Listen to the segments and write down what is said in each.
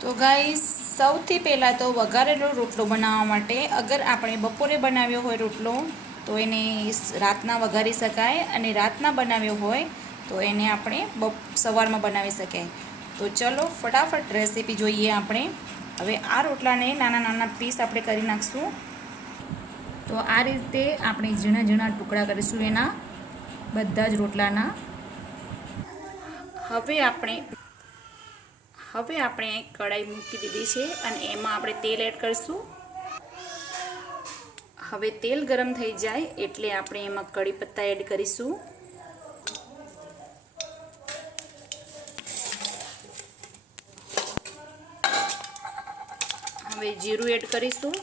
તો ગાઈસ, સૌથી પહેલાં તો વઘારેલો રોટલો બનાવવા માટે અગર આપણે બપોરે બનાવ્યો હોય રોટલો, તો એને રાતના વઘારી શકાય અને રાતના બનાવ્યો હોય, તો એને આપણે બપ, સવારમાં બનાવી શકાય. તો ચલો ફટાફટ રેસીપી જોઈએ આપણે. હવે આ રોટલાને નાના નાના પીસ આપણે કરી નાખશું. તો આ રીતે આપણે ઝીણા ઝીણા ટુકડા કરીશું એના, બધા જ રોટલાના. હવે આપણે હવે આપણે કઢાઈ મૂકી દીધી છે અને એમાં આપણે તેલ એડ કરીશું. હવે તેલ ગરમ થઈ જાય એટલે આપણે એમાં કઢી પત્તા એડ કરીશું. હવે જીરું એડ કરીશું.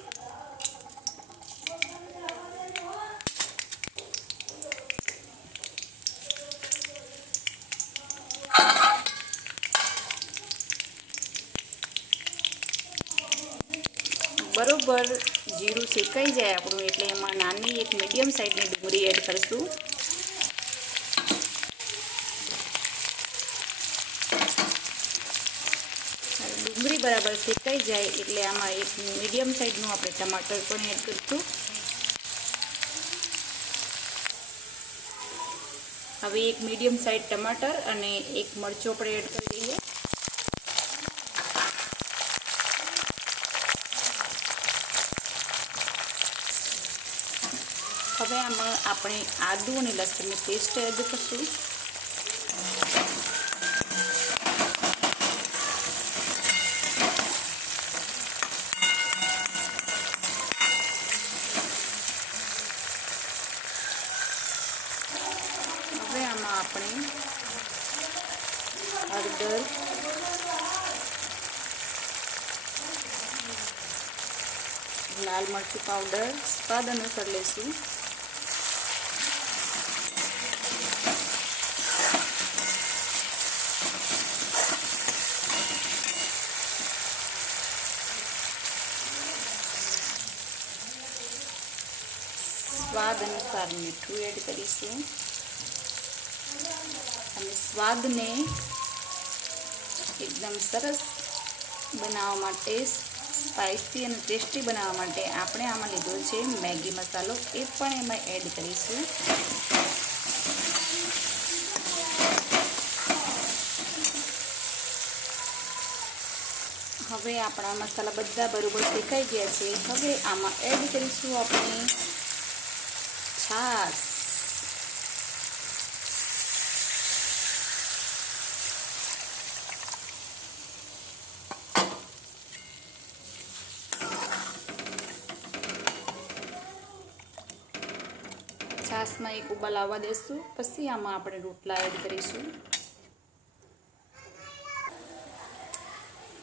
બરોબર જીરું શેકાઈ જાય આપણું, એટલે એમાં નાની એક મીડિયમ સાઇઝની ડુંગળી એડ કરીશું. ડુંગળી બરાબર શેકાઈ જાય એટલે આમાં એક મીડિયમ સાઇઝનું આપણે ટમાટર પણ એડ કરીશું. હવે એક મીડિયમ સાઇઝ ટમાટર અને એક મરચો આપણે એડ કરી દઈએ. હવે આમાં આપણે આદુ અને લસણની પેસ્ટ એડ કરશું. હવે આમાં આપણે હળદર, લાલ મરચું પાવડર સ્વાદ અનુસાર લઈશું. સ્વાદ અનુસાર મીઠું એડ કરીશું. અને સ્વાદને એકદમ સરસ બનાવવા માટે સ્પાઇસી અને ટેસ્ટી બનાવવા માટે આપણે આમાં લીધો છે મેગી મસાલો. એ પણ એમાં એડ કરીશું. હવે આપણા મસાલા બધા બરોબર શેકાઈ ગયા છે. હવે આમાં એડ કરીશું આપણે. છાશ છાશમાં એક ઉબાલ આવવા દેશું. પછી આમાં આપણે રોટલા એડ કરીશું.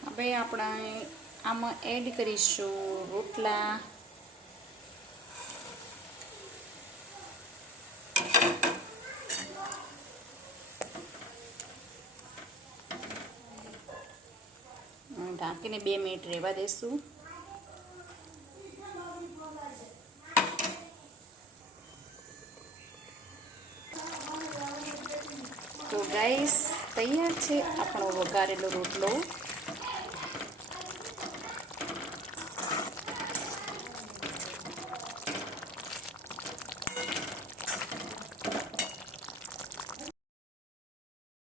હવે આપણે આમાં એડ કરીશું રોટલા. ઢાંકીને બે મિનિટ રહેવા દઈશું તો ગાઈસ તૈયાર છે આપણો વઘારેલો રોટલો.